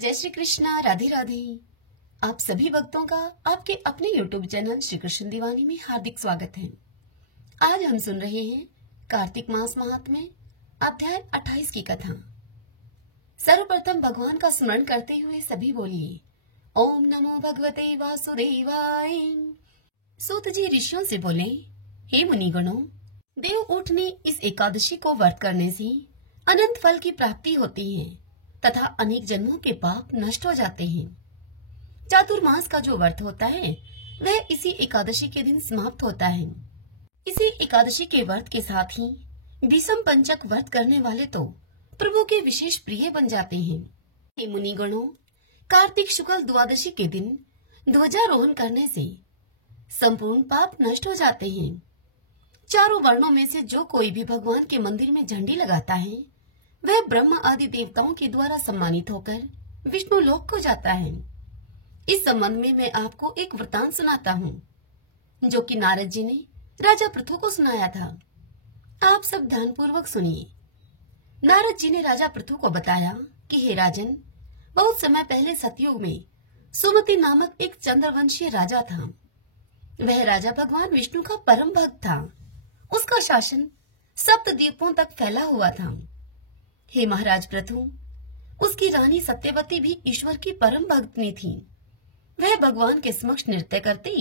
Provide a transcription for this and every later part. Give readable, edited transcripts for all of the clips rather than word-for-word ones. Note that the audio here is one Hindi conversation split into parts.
जय श्री कृष्णा, राधे राधे। आप सभी भक्तों का आपके अपने YouTube चैनल श्री कृष्ण दीवानी में हार्दिक स्वागत है। आज हम सुन रहे हैं कार्तिक मास महात्म्य अध्याय 28 की कथा। सर्वप्रथम भगवान का स्मरण करते हुए सभी बोलिए ओम नमो भगवते वासुदेवाय। सूत जी ऋषियों से बोले, हे मुनिगणों, देवऊठ ने इस एकादशी को व्रत करने से अनंत फल की प्राप्ति होती है तथा अनेक जन्मों के पाप नष्ट हो जाते हैं। चातुर्मास का जो व्रत होता है वह इसी एकादशी के दिन समाप्त होता है। इसी एकादशी के व्रत के साथ ही भीषम पंचक व्रत करने वाले तो प्रभु के विशेष प्रिय बन जाते हैं। हे मुनिगणों, कार्तिक शुक्ल द्वादशी के दिन ध्वजारोहण करने से संपूर्ण पाप नष्ट हो जाते हैं। चारों वर्णों में से जो कोई भी भगवान के मंदिर में झंडी लगाता है वह ब्रह्मा आदि देवताओं के द्वारा सम्मानित होकर विष्णु लोक को जाता है। इस संबंध में मैं आपको एक वृतांत सुनाता हूँ, जो कि नारद जी ने राजा पृथु को सुनाया था। आप सब ध्यानपूर्वक सुनिए। नारद जी ने राजा पृथु को बताया कि हे राजन, बहुत समय पहले सतयुग में सुमति नामक एक चंद्रवंशीय राजा था। वह राजा भगवान विष्णु का परम भक्त था। उसका शासन सप्त द्वीपों तक फैला हुआ था। हे महाराज पृथु, उसकी रानी सत्यवती भी ईश्वर की परम भक्तनी थी। वह भगवान के समक्ष नृत्य करती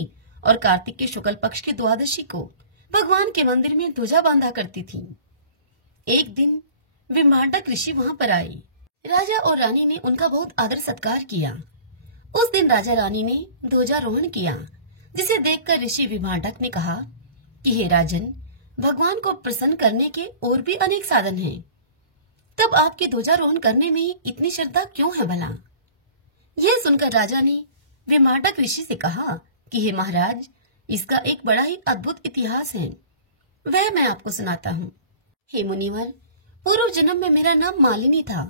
और कार्तिक के शुक्ल पक्ष की द्वादशी को भगवान के मंदिर में ध्वजा बांधा करती थी। एक दिन विमांडक ऋषि वहां पर आए। राजा और रानी ने उनका बहुत आदर सत्कार किया। उस दिन राजा रानी ने ध्वजारोहण किया, जिसे देखकर ऋषि विमांडक ने कहा कि हे राजन, भगवान को प्रसन्न करने के और भी अनेक साधन हैं। तब आपके ध्वजारोहण करने में इतनी श्रद्धा क्यों है भला? यह सुनकर राजा ने विमांडक ऋषि से कहा कि हे महाराज, इसका एक बड़ा ही अद्भुत इतिहास है। वह मैं आपको सुनाता हूँ। हे मुनिवर, पूर्व जन्म में मेरा नाम मालिनी था।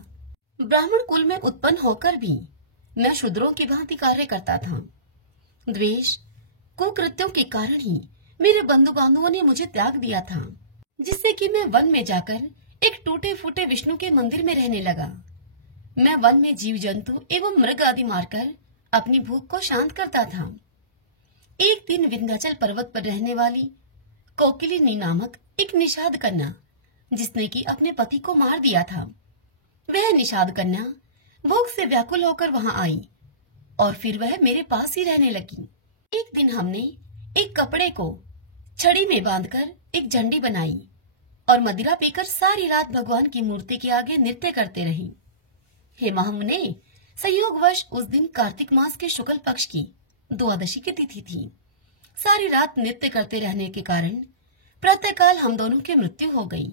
ब्राह्मण कुल में उत्पन्न होकर भी मैं शूद्रों की भांति कार्य करता था। द्वेष, कुकृत्यों के कारण ही मेरे बंधु बांधवों ने मुझे त्याग दिया था, जिससे कि मैं वन में जाकर एक टूटे फूटे विष्णु के मंदिर में रहने लगा। मैं वन में जीव जंतु एवं मृग आदि मारकर अपनी भूख को शांत करता था। एक दिन विंध्याचल पर्वत पर रहने वाली कोकिलिनी नामक एक निषाद कन्या, जिसने कि अपने पति को मार दिया था, वह निषाद कन्या भूख से व्याकुल होकर वहां आई और फिर वह मेरे पास ही रहने लगी। एक दिन हमने एक कपड़े को छड़ी में बांधकर एक झंडी बनाई और मदिरा पीकर सारी रात भगवान की मूर्ति के आगे नृत्य करते रहे। हे महामुने, संयोगवश उस दिन कार्तिक मास के शुक्ल पक्ष की द्वादशी की तिथि थी। सारी रात नृत्य करते रहने के कारण प्रातःकाल हम दोनों की मृत्यु हो गई।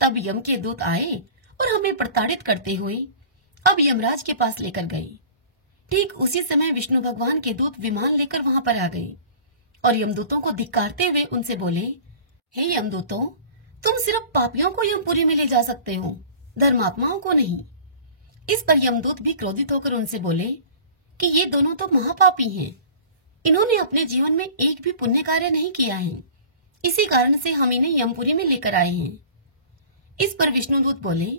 तब यम के दूत आए और हमें प्रताड़ित करते हुए अब यमराज के पास लेकर गए। ठीक उसी समय विष्णु भगवान के दूत विमान लेकर वहां पर आ गए और यमदूतों को धिक्कारते हुए उनसे बोले, हे यमदूतों, तुम सिर्फ पापियों को यमपुरी में ले जा सकते हो, धर्मात्माओं को नहीं। इस पर यमदूत भी क्रोधित होकर उनसे बोले कि ये दोनों तो महापापी हैं। इन्होंने अपने जीवन में एक भी पुण्य कार्य नहीं किया है, इसी कारण से हम इन्हें यमपुरी में लेकर आए हैं। इस पर विष्णुदूत बोले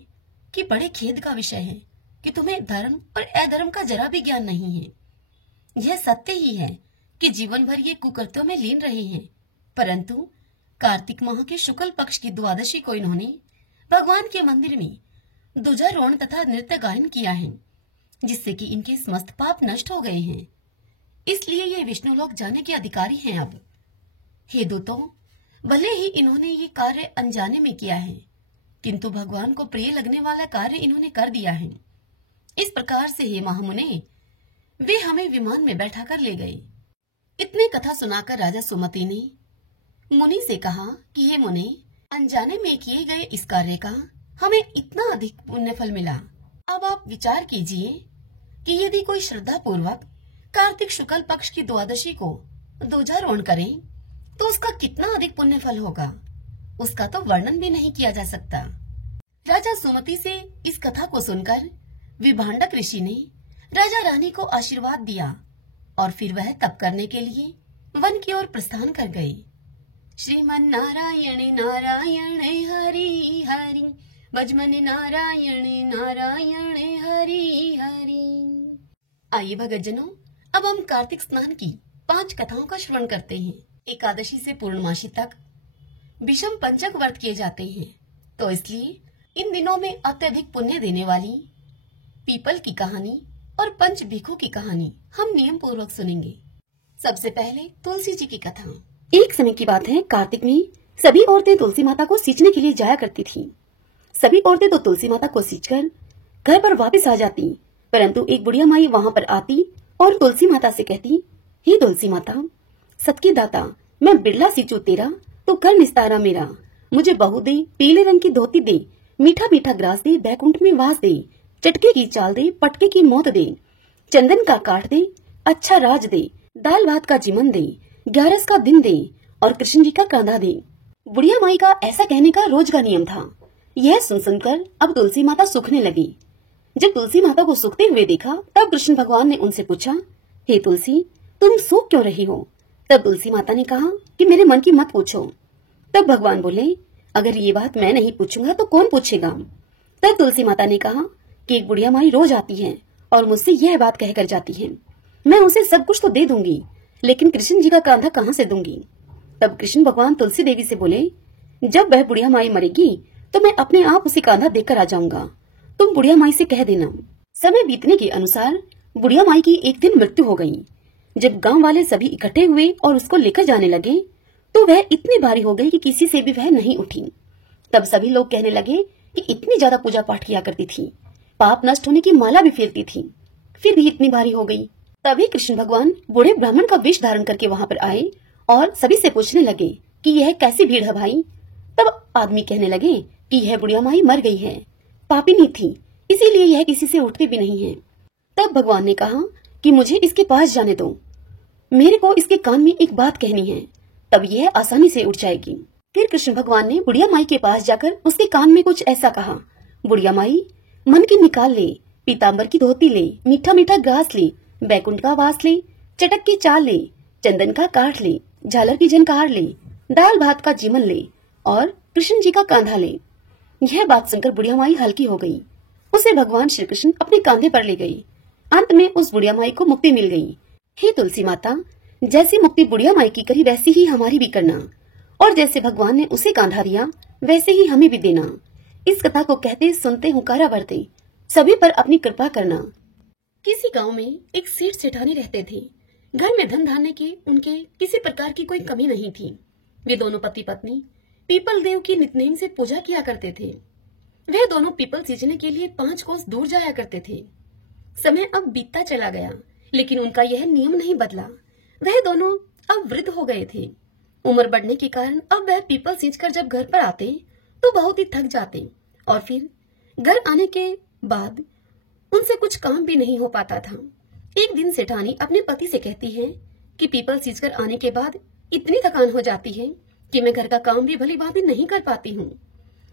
कि बड़े खेद का विषय है कि तुम्हें धर्म और अधर्म का जरा भी ज्ञान नहीं है। यह सत्य ही है कि जीवन भर ये कुकृत्यों में लीन रहे हैं, परंतु कार्तिक माह के शुक्ल पक्ष की द्वादशी को इन्होंने भगवान के मंदिर में ध्वजारोहण तथा नृत्य गायन किया है, जिससे कि इनके समस्त पाप नष्ट हो गए हैं। इसलिए ये विष्णु लोक जाने के अधिकारी हैं। अब हे दूतों, भले ही इन्होंने ये कार्य अनजाने में किया है, किंतु भगवान को प्रिय लगने वाला कार्य इन्होंने कर दिया है। इस प्रकार से हे महामुने, वे हमें विमान में बैठा कर ले गए। इतने कथा सुनाकर राजा सुमति ने मुनि से कहा कि हे मुने, अनजाने में किए गए इस कार्य का हमें इतना अधिक पुण्य फल मिला। अब आप विचार कीजिए कि यदि कोई श्रद्धा पूर्वक कार्तिक शुक्ल पक्ष की द्वादशी को ध्वजारोहण करे तो उसका कितना अधिक पुण्य फल होगा, उसका तो वर्णन भी नहीं किया जा सकता। राजा सुमति से इस कथा को सुनकर विभांडक ऋषि ने राजा रानी को आशीर्वाद दिया और फिर वह तप करने के लिए वन की ओर प्रस्थान कर गए। श्रीमन नारायण नारायण हरि हरि, भजमन नारायण नारायण हरि हरि। आइए भगतजनों, अब हम कार्तिक स्नान की 5 कथाओं का श्रवण करते हैं। एकादशी से पूर्णमासी तक विषम पंचक व्रत किए जाते हैं, तो इसलिए इन दिनों में अत्यधिक पुण्य देने वाली पीपल की कहानी और पंच भिखु की कहानी हम नियम पूर्वक सुनेंगे। सबसे पहले तुलसी जी की कथा। एक समय की बात है, कार्तिक में सभी औरतें तुलसी माता को सींचने के लिए जाया करती थी। सभी औरतें तो तुलसी माता को सींचकर घर पर वापस आ जाती, परंतु एक बुढ़िया माई वहाँ पर आती और तुलसी माता से कहती, हे तुलसी माता, सबके दाता, मैं बिरला सींचू तेरा तो कर निस्तारा मेरा। मुझे बहू दे, पीले रंग की धोती दे, मीठा मीठा ग्रास दे, बैकुंठ में वास दे, चटके की चाल दे, पटके की मौत दे, चंदन का काट दे, अच्छा राज दे, दाल भात का जीवन दे, 11 का दिन दे और कृष्ण जी का कांधा दे। बुढ़िया माई का ऐसा कहने का रोज का नियम था। यह सुन सुनकर अब तुलसी माता सूखने लगी। जब तुलसी माता को सूखते हुए देखा, तब कृष्ण भगवान ने उनसे पूछा, हे तुलसी, तुम सूख क्यों रही हो? तब तुलसी माता ने कहा कि मेरे मन की मत पूछो। तब भगवान बोले, अगर ये बात मैं नहीं पूछूंगा तो कौन पूछेगा? तब तुलसी माता ने कहा कि एक बुढ़िया माई रोज आती है और मुझसे यह बात कहकर जाती है, मैं उसे सब कुछ तो दे दूंगी, लेकिन कृष्ण जी का कांधा कहाँ से दूंगी? तब कृष्ण भगवान तुलसी देवी से बोले, जब वह बुढ़िया माई मरेगी तो मैं अपने आप उसे कांधा देकर आ जाऊंगा, तुम बुढ़िया माई से कह देना। समय बीतने के अनुसार बुढ़िया माई की एक दिन मृत्यु हो गई। जब गांव वाले सभी इकट्ठे हुए और उसको लेकर जाने लगे, तो वह इतनी भारी हो गई कि किसी से भी वह नहीं उठी। तब सभी लोग कहने लगे कि इतनी ज्यादा पूजा पाठ किया करती थी, पाप नष्ट होने की माला भी फेरती थी, फिर भी इतनी भारी हो गई। तभी कृष्ण भगवान बूढ़े ब्राह्मण का वेश धारण करके वहाँ पर आए और सभी से पूछने लगे कि यह कैसी भीड़ है भाई? तब आदमी कहने लगे कि यह बुढ़िया माई मर गई है, पापिनी थी, इसीलिए यह किसी से उठती भी नहीं है। तब भगवान ने कहा कि मुझे इसके पास जाने दो, मेरे को इसके कान में एक बात कहनी है, तब यह आसानी से उठ जाएगी। फिर कृष्ण भगवान ने बुढ़िया माई के पास जाकर उसके कान में कुछ ऐसा कहा, बुढ़िया माई, मन की निकाल ले, पीताम्बर की धोती ले, मीठा मीठा ग्रास ले, बैकुंठ का वास ले, चटक की चाल ले, चंदन का काठ ले, झालर की झनकार ले, दाल भात का जीवन ले और कृष्ण जी का कांधा ले। यह बात सुनकर बुढ़िया माई हल्की हो गई। उसे भगवान श्री कृष्ण अपने कांधे पर ले गई। अंत में उस बुढ़िया माई को मुक्ति मिल गई। हे तुलसी माता, जैसी मुक्ति बुढ़िया माई की करी वैसी ही हमारी भी करना, और जैसे भगवान ने उसे कांधा दिया वैसे ही हमें भी देना। इस कथा को कहते सुनते हुंकारा भरते सभी पर अपनी कृपा करना। किसी गांव में एक सेठ सेठानी रहते थे। घर में धन धान्य की उनके किसी प्रकार की कोई कमी नहीं थी। वे दोनों पति पत्नी पीपल देव की नित्यनेम से पूजा किया करते थे। वह दोनों पीपल सींचने के लिए 5 कोस दूर जाया करते थे। समय अब बीतता चला गया, लेकिन उनका यह नियम नहीं बदला। वह दोनों अब वृद्ध हो गए थे। उम्र बढ़ने के कारण अब वह पीपल सींचकर जब घर पर आते तो बहुत ही थक जाते, और फिर घर आने के बाद उनसे कुछ काम भी नहीं हो पाता था। एक दिन सेठानी अपने पति से कहती है कि पीपल सींचकर आने के बाद इतनी थकान हो जाती है कि मैं घर का काम भी भली भांति नहीं कर पाती हूँ,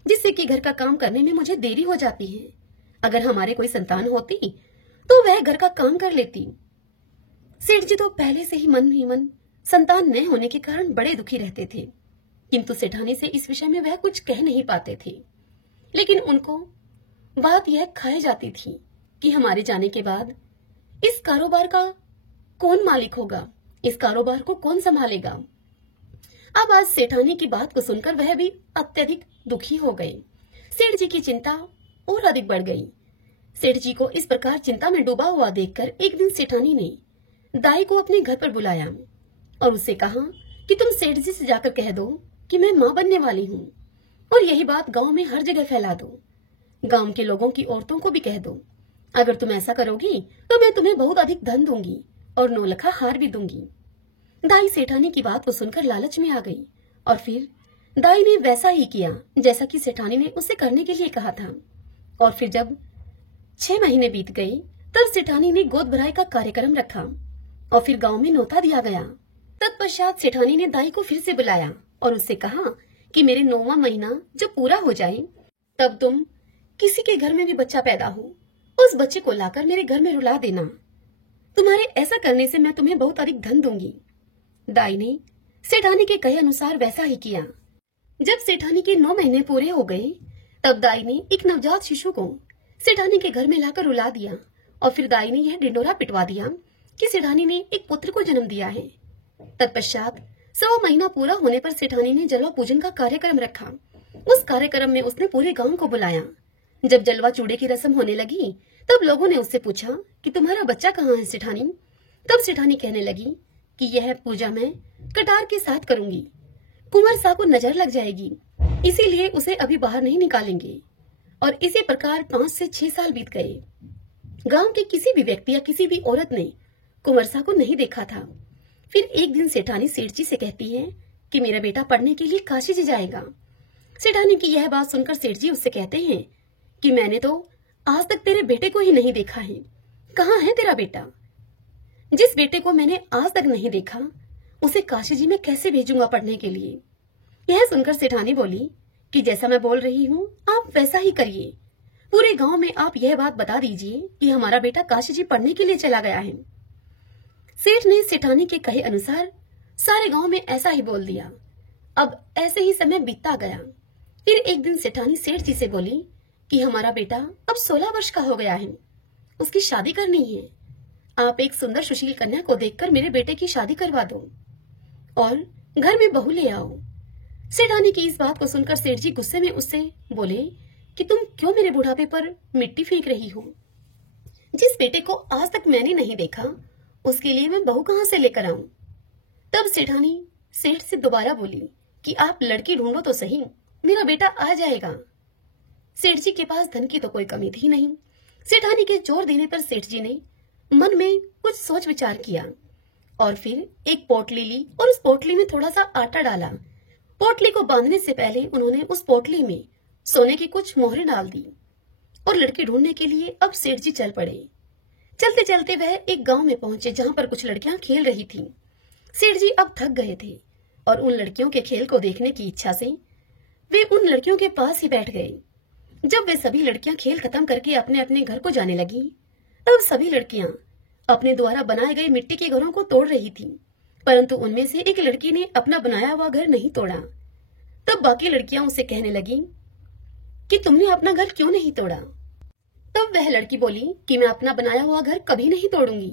जिससे कि घर का काम करने में मुझे देरी हो जाती है। अगर हमारे कोई संतान होती तो वह घर का काम कर लेती। सेठ जी तो पहले से ही मन संतान न होने के कारण बड़े दुखी रहते थे, किंतु सेठानी से इस विषय में वह कुछ कह नहीं पाते थे। लेकिन उनको बात यह खाई जाती थी कि हमारे जाने के बाद इस कारोबार का कौन मालिक होगा, इस कारोबार को कौन संभालेगा। अब आज सेठानी की बात को सुनकर वह भी अत्यधिक दुखी हो गए। सेठ जी की चिंता और अधिक बढ़ गई। सेठ जी को इस प्रकार चिंता में डूबा हुआ देखकर एक दिन सेठानी ने दाई को अपने घर पर बुलाया और उससे कहा कि तुम सेठ जी से जाकर कह दो कि मैं माँ बनने वाली हूँ, और यही बात गांव में हर जगह फैला दो। गांव के लोगों की औरतों को भी कह दो। अगर तुम ऐसा करोगी तो मैं तुम्हें बहुत अधिक धन दूंगी और 9 लखा हार भी दूंगी। दाई सेठानी की बात को सुनकर लालच में आ गई, और फिर दाई ने वैसा ही किया जैसा कि सेठानी ने उसे करने के लिए कहा था। और फिर जब 6 महीने बीत गए, तब सेठानी ने गोद भराई का कार्यक्रम रखा और फिर गांव में न्योता दिया गया। तत्पश्चात सेठानी ने दाई को फिर से बुलाया और उससे कहा कि मेरे 9वां महीना जब पूरा हो जाए, तब तुम किसी के घर में भी बच्चा पैदा हो, उस बच्चे को लाकर मेरे घर में रुला देना। तुम्हारे ऐसा करने से मैं तुम्हें बहुत अधिक धन दूंगी। दाई ने सेठानी के कहे अनुसार वैसा ही किया। जब सेठानी के 9 महीने पूरे हो गए, तब दाई ने एक नवजात शिशु को सेठानी के घर में लाकर रुला दिया और फिर दाई ने यह ढिंडोरा पिटवा दिया कि सेठानी ने एक पुत्र को जन्म दिया है। तत्पश्चात 100 महीना पूरा होने पर सेठानी ने जलवा पूजन का कार्यक्रम रखा। उस कार्यक्रम में उसने पूरे गांव को बुलाया। जब जलवा चूड़े की रस्म होने लगी तब लोगों ने उससे पूछा कि तुम्हारा बच्चा कहाँ है सेठानी। तब सेठानी कहने लगी कि यह पूजा मैं कटार के साथ करूंगी, कुंवर साहब को नजर लग जाएगी, इसीलिए उसे अभी बाहर नहीं निकालेंगे। और इसी प्रकार 5 से 6 साल बीत गए। गांव के किसी भी व्यक्ति या किसी भी औरत ने कुंवर साहब को नहीं देखा था। फिर एक दिन सेठानी सेठ जी से कहती है कि मेरा बेटा पढ़ने के लिए काशी जी जाएगा। सेठानी की यह बात सुनकर सेठ जी उससे कहते हैं कि मैंने तो आज तक तेरे बेटे को ही नहीं देखा है, कहाँ है तेरा बेटा? जिस बेटे को मैंने आज तक नहीं देखा उसे काशी जी में कैसे भेजूंगा पढ़ने के लिए? यह सुनकर सेठानी बोली कि जैसा मैं बोल रही हूँ आप वैसा ही करिए। पूरे गांव में आप यह बात बता दीजिए कि हमारा बेटा काशी जी पढ़ने के लिए चला गया है। सेठ ने सेठानी के कहे अनुसार सारे गांव में ऐसा ही बोल दिया। अब ऐसे ही समय बीतता गया। फिर एक दिन सेठानी सेठ जी से बोली कि हमारा बेटा अब 16 वर्ष का हो गया है, उसकी शादी करनी है। आप एक सुंदर सुशील कन्या को देखकर मेरे बेटे की शादी करवा दो और घर में बहू ले आओ। सेठानी की इस बात को सुनकर सेठ जी गुस्से में उससे बोले कि तुम क्यों मेरे बुढ़ापे पर मिट्टी फेंक रही हो? जिस बेटे को आज तक मैंने नहीं देखा उसके लिए मैं बहू कहां से लेकर आऊं? तब सेठानी सेठ से दोबारा बोली कि आप लड़की ढूंढो तो सही, मेरा बेटा आ जाएगा। सेठ जी के पास धन की तो कोई कमी थी नहीं। सेठानी के जोर देने पर सेठ जी ने मन में कुछ सोच विचार किया और फिर एक पोटली ली और उस पोटली में थोड़ा सा आटा डाला। पोटली को बांधने से पहले उन्होंने उस पोटली में सोने की कुछ मोहरें डाल दी और लड़की ढूंढने के लिए अब सेठ जी चल पड़े। चलते चलते वह एक गांव में पहुंचे जहां पर कुछ लड़कियां खेल रही थीं। सेठ जी अब थक गए थे और उन लड़कियों के खेल को देखने की इच्छा से वे उन लड़कियों के पास ही बैठ गए। जब वे सभी लड़कियां खेल खत्म करके अपने अपने घर को जाने लगी तब सभी लड़कियां अपने द्वारा बनाए गए मिट्टी के घरों को तोड़ रही थीं, परंतु उनमें से एक लड़की ने अपना बनाया हुआ घर नहीं तोड़ा। तब बाकी लड़कियां उसे कहने लगी कि तुमने अपना घर क्यों नहीं तोड़ा? तब वह लड़की बोली कि मैं अपना बनाया हुआ घर कभी नहीं तोड़ूंगी।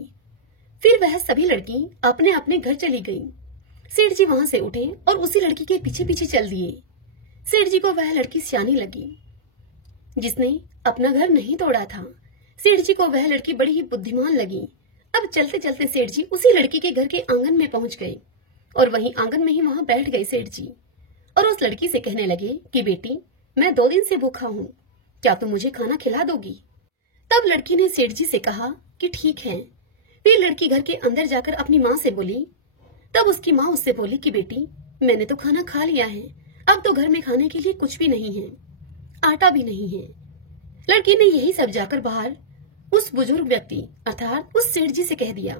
फिर वह सभी लड़की अपने अपने घर चली गई। सेठ जी वहां से उठे और उसी लड़की के पीछे पीछे चल दिए। सेठ जी को वह लड़की सियानी लगी जिसने अपना घर नहीं तोड़ा था। सेठ जी को वह लड़की बड़ी ही बुद्धिमान लगी। अब चलते चलते सेठ जी उसी लड़की के घर के आंगन में पहुंच गए और वहीं आंगन में ही वहां बैठ गए सेठ जी और उस लड़की से कहने लगे कि बेटी, मैं 2 दिन से भूखा हूँ, क्या तुम मुझे खाना खिला दोगी? तब लड़की ने सेठ जी से कहा कि ठीक है। फिर लड़की घर के अंदर जाकर अपनी माँ से बोली। तब उसकी माँ उससे बोली कि बेटी, मैंने तो खाना खा लिया है, अब तो घर में खाने के लिए कुछ भी नहीं है, आटा भी नहीं है। लड़की ने यही सब जाकर बाहर उस बुजुर्ग व्यक्ति अर्थात उस सेठ जी से कह दिया।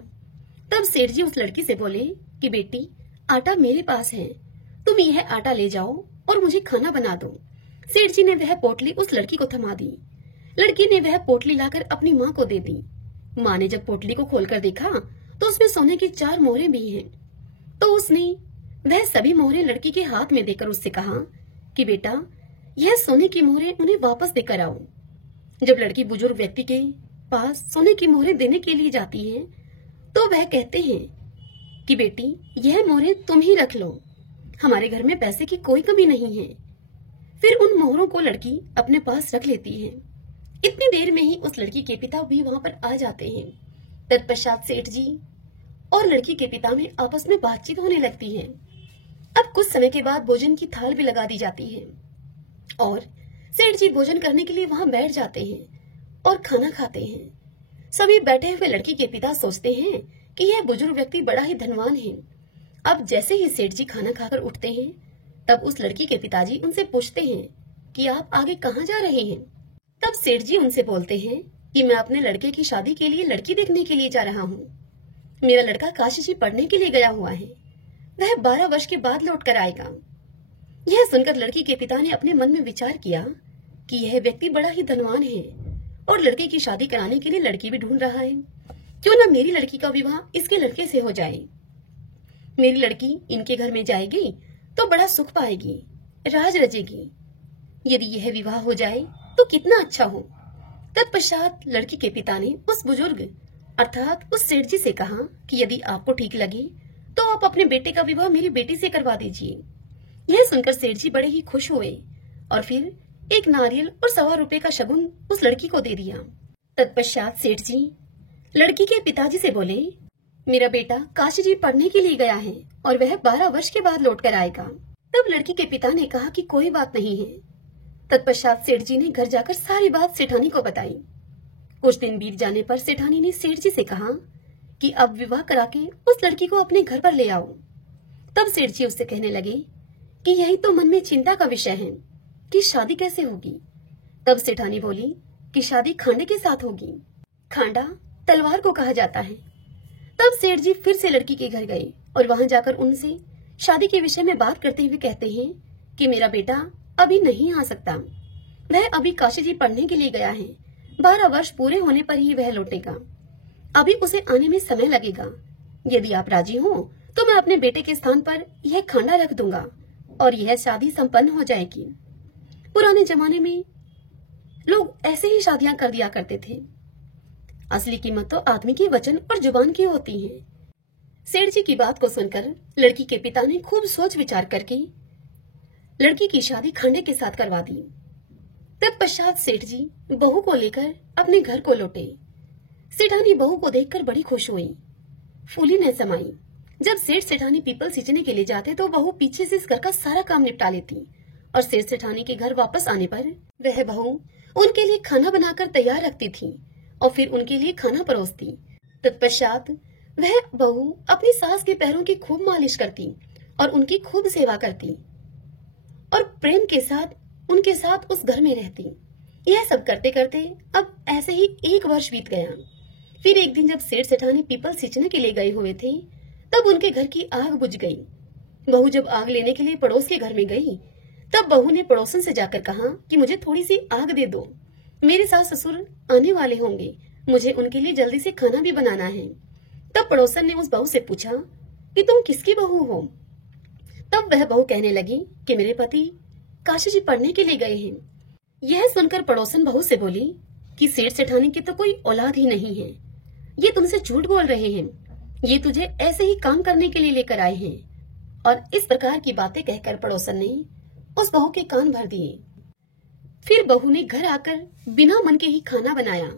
तब सेठ जी उस लड़की से बोले कि बेटी, आटा मेरे पास है, तुम यह आटा ले जाओ और मुझे खाना बना दो। सेठ जी ने वह पोटली उस लड़की को थमा दी। लड़की ने वह पोटली लाकर अपनी माँ को दे दी। माँ ने जब पोटली को खोलकर देखा तो उसमें सोने की 4 मोहरें भी हैं। तो उसने वह सभी मोहरें लड़की के हाथ में देकर उससे कहा कि बेटा, यह सोने की मोहरें उन्हें वापस देकर आओ। जब लड़की बुजुर्ग व्यक्ति के पास सोने की मोहरें देने के लिए जाती है तो वह कहते हैं कि बेटी, यह मोहरें तुम ही रख लो, हमारे घर में पैसे की कोई कमी नहीं है। फिर उन मोहरों को लड़की अपने पास रख लेती है। इतनी देर में ही उस लड़की के पिता भी वहां पर आ जाते हैं। तत्पश्चात सेठ जी और लड़की के पिता में आपस में बातचीत होने लगती है। अब कुछ समय के बाद भोजन की थाल भी लगा दी जाती है और सेठ जी भोजन करने के लिए वहां बैठ जाते हैं और खाना खाते हैं। सभी बैठे हुए लड़की के पिता सोचते हैं कि यह बुजुर्ग व्यक्ति बड़ा ही धनवान है। अब जैसे ही सेठ जी खाना खाकर उठते हैं तब उस लड़की के पिताजी उनसे पूछते हैं कि आप आगे कहाँ जा रहे हैं? तब सेठ जी उनसे बोलते हैं कि मैं अपने लड़के की शादी के लिए लड़की देखने के लिए जा रहा हूँ। मेरा लड़का काशी जी पढ़ने के लिए गया हुआ है, वह 12 वर्ष के बाद लौट कर आएगा। यह सुनकर लड़की के पिता ने अपने मन में विचार किया कि यह व्यक्ति बड़ा ही धनवान है और लड़के की शादी कराने के लिए लड़की भी ढूंढ रहा है। क्यों न मेरी लड़की का विवाह इसके लड़के से हो जाए। मेरी लड़की इनके घर में जाएगी तो बड़ा सुख पाएगी, राज रचेगी। यदि यह विवाह हो जाए तो कितना अच्छा हो। तत्पश्चात लड़की के पिता ने उस बुजुर्ग अर्थात उस सेठ जी से कहा कि यदि आपको ठीक लगे तो आप अपने बेटे का विवाह मेरी बेटी से करवा दीजिए। यह सुनकर सेठ जी बड़े ही खुश हुए और फिर एक नारियल और ₹1.25 का शगुन उस लड़की को दे दिया। तत्पश्चात सेठ जी लड़की के पिताजी से बोले, मेरा बेटा काशी जी पढ़ने के लिए गया है और वह 12 वर्ष के बाद लौट कर आएगा। तब लड़की के पिता ने कहा कि कोई बात नहीं है। तत्पश्चात सेठ जी ने घर जाकर सारी बात सेठानी को बताई। कुछ दिन बीत जाने पर सेठानी ने सेठ जी से कहा कि अब विवाह करा के उस लड़की को अपने घर पर ले आओ। तब सेठ जी उससे कहने लगे कि यही तो मन में चिंता का विषय है कि शादी कैसे होगी। तब सेठानी बोली कि शादी खांडे के साथ होगी। खांडा तलवार को कहा जाता है। तब सेठ जी फिर से लड़की के घर गए और वहां जाकर उनसे शादी के विषय में बात करते हुए कहते हैं कि मेरा बेटा अभी नहीं आ सकता, वह अभी काशी जी पढ़ने के लिए गया है। 12 वर्ष पूरे होने पर ही वह लौटेगा, अभी उसे आने में समय लगेगा। यदि आप राजी हो तो मैं अपने बेटे के स्थान पर यह खांडा रख दूंगा और यह शादी संपन्न हो जाएगी। पुराने जमाने में लोग ऐसे ही शादियां कर दिया करते थे। असली कीमत तो आदमी की वचन और जुबान की होती है। सेठ जी की बात को सुनकर लड़की के पिता ने खूब सोच विचार करके लड़की की शादी खांडे के साथ करवा दी। तत्पश्चात सेठ जी बहू को लेकर अपने घर को लौटे। सेठानी बहू को देखकर बड़ी खुश हुई, फूली न समाई। जब सेठ सेठानी पीपल सींचने के लिए जाते तो बहू पीछे से इस घर का सारा काम निपटा लेती और सेठ सेठानी के घर वापस आने पर वह बहू उनके लिए खाना बनाकर तैयार रखती थी और फिर उनके लिए खाना परोसती। तत्पश्चात वह बहू अपनी सास के पैरों की खूब मालिश करती और उनकी खूब सेवा करती और प्रेम के साथ उनके साथ उस घर में रहती। यह सब करते करते अब ऐसे ही 1 वर्ष बीत गया। फिर एक दिन जब सेठ सेठानी पीपल सींचने के लिए गए हुए थे तब उनके घर की आग बुझ गई। बहू जब आग लेने के लिए पड़ोस के घर में गई तब बहू ने पड़ोसन से जाकर कहा कि मुझे थोड़ी सी आग दे दो, मेरे सास ससुर आने वाले होंगे, मुझे उनके लिए जल्दी से खाना भी बनाना है। तब पड़ोसन ने उस बहू से पूछा कि तुम किसकी बहू हो। तब वह बहू कहने लगी कि मेरे पति काशी जी पढ़ने के लिए गए हैं। यह सुनकर पड़ोसन बहू से बोली कि सेठ सेठानी की तो कोई औलाद ही नहीं है, ये तुमसे झूठ बोल रहे हैं, ये तुझे ऐसे ही काम करने के लिए लेकर आए हैं। और इस प्रकार की बातें कहकर पड़ोसन ने उस बहू के कान भर दिए। फिर बहू ने घर आकर बिना मन के ही खाना बनाया,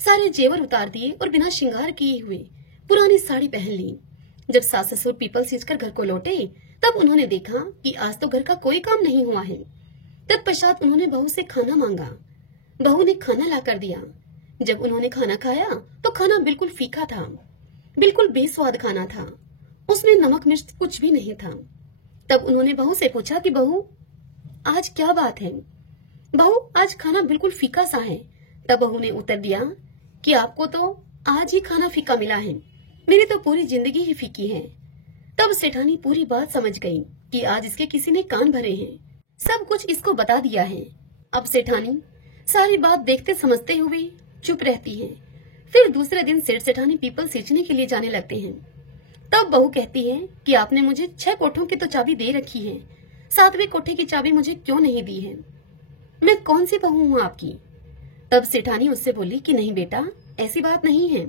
सारे जेवर उतार दिए और बिना श्रृंगार किए हुए पुरानी साड़ी पहन ली। जब सास ससुर पीपल सींचकर घर को लौटे तब उन्होंने देखा कि आज तो घर का कोई काम नहीं हुआ है। तत्पश्चात उन्होंने बहू से खाना मांगा। बहू ने खाना ला कर दिया। जब उन्होंने खाना खाया तो खाना बिल्कुल फीका था, बिल्कुल बेस्वाद खाना था, उसमें नमक मिर्च कुछ भी नहीं था। तब उन्होंने बहू से पूछा कि बहू आज क्या बात है, बहू आज खाना बिल्कुल फीका सा है। तब बहू ने उत्तर दिया कि आपको तो आज ही खाना फीका मिला है, मेरी तो पूरी जिंदगी ही फीकी है। तब सेठानी पूरी बात समझ गई कि आज इसके किसी ने कान भरे हैं, सब कुछ इसको बता दिया है। अब सेठानी सारी बात देखते समझते हुए चुप रहती है। फिर दूसरे दिन सेठ सेठानी पीपल सींचने के लिए जाने लगते हैं। तब बहू कहती है कि आपने मुझे 6 कोठों की तो चाबी दे रखी है, 7वें कोठे की चाबी मुझे क्यों नहीं दी है, मैं कौन सी बहू हूँ आपकी। तब सेठानी उससे बोली कि नहीं बेटा, ऐसी बात नहीं है,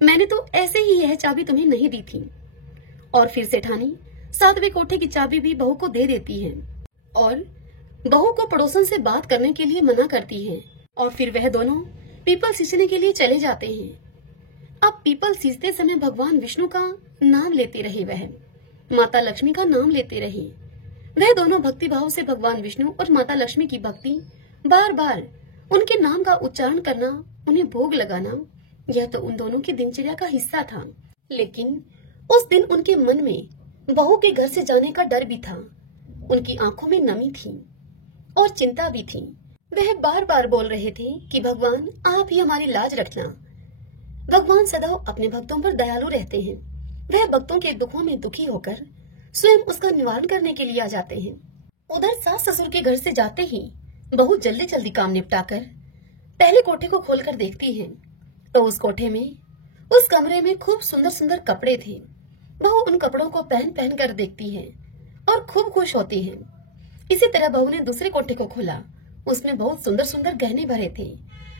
मैंने तो ऐसे ही यह चाबी तुम्हें नहीं दी थी। और फिर सेठानी 7वें कोठे की चाबी भी बहू को दे देती है और बहू को पड़ोसन से बात करने के लिए मना करती है। और फिर वह दोनों पीपल सींचने के लिए चले जाते हैं। अब पीपल सींचते समय भगवान विष्णु का नाम लेते रहे, वह माता लक्ष्मी का नाम लेते रहे। वह दोनों भक्ति भाव से भगवान विष्णु और माता लक्ष्मी की भक्ति बार बार उनके नाम का उच्चारण करना, उन्हें भोग लगाना, यह तो उन दोनों की दिनचर्या का हिस्सा था। लेकिन उस दिन उनके मन में बहू के घर से जाने का डर भी था, उनकी आंखों में नमी थी और चिंता भी थी। वह बार बार बोल रहे थे कि भगवान आप ही हमारी लाज रखना। भगवान सदा अपने भक्तों पर दयालु रहते हैं। वह भक्तों के दुखों में दुखी होकर स्वयं उसका निवारण करने के लिए आ जाते हैं। उधर सास ससुर के घर से जाते ही बहू जल्दी जल्दी काम निपटाकर पहले कोठे को खोलकर देखती है तो उस कोठे में, उस कमरे में खूब सुंदर सुंदर कपड़े थे। बहू उन कपड़ों को पहन पहन कर देखती है और खूब खुश होती है। इसी तरह बहू ने दूसरे कोठे को खोला, उसमें बहुत सुंदर सुंदर गहने भरे थे।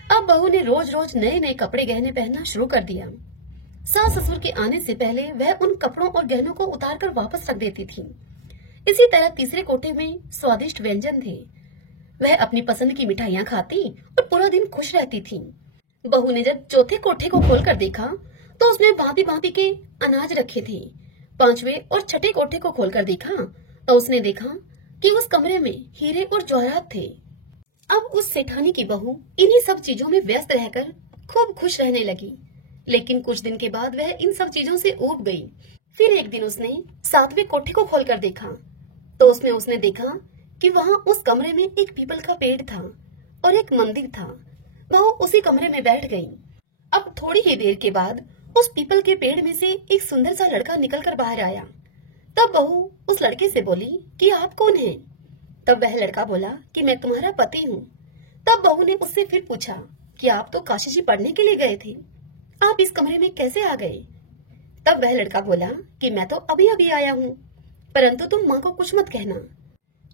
अब बहू ने रोज रोज नए नए कपड़े गहने पहनना शुरू कर दिया। सास ससुर के आने से पहले वह उन कपड़ों और गहनों को उतार कर वापस रख देती थी। इसी तरह तीसरे कोठे में स्वादिष्ट व्यंजन थे। वह अपनी पसंद की मिठाइयां खाती और पूरा दिन खुश रहती थी। बहू ने जब चौथे कोठे को खोलकर देखा तो उसमें भांति भांति के अनाज रखे थे। पांचवें और छठे कोठे को खोलकर देखा तो उसने देखा कि उस कमरे में हीरे और जवाहरात थे। अब उस सेठानी की बहू इन्हीं सब चीजों में व्यस्त रहकर खूब खुश रहने लगी। लेकिन कुछ दिन के बाद वह इन सब चीजों से ऊब गई। फिर एक दिन उसने सातवें कोठे को खोलकर देखा तो उसमें उसने देखा कि वहां उस कमरे में एक पीपल का पेड़ था और एक मंदिर था। बहू उसी कमरे में बैठ गई। अब थोड़ी ही देर के बाद उस पीपल के पेड़ में से एक सुंदर सा लड़का निकलकर बाहर आया। तब बहू उस लड़के से बोली कि आप कौन हैं? तब वह लड़का बोला कि मैं तुम्हारा पति हूँ। तब बहू ने उससे फिर पूछा कि आप तो काशी जी पढ़ने के लिए गए थे, आप इस कमरे में कैसे आ गए? तब वह लड़का बोला कि मैं तो अभी अभी आया हूँ, परंतु तुम माँ को कुछ मत कहना।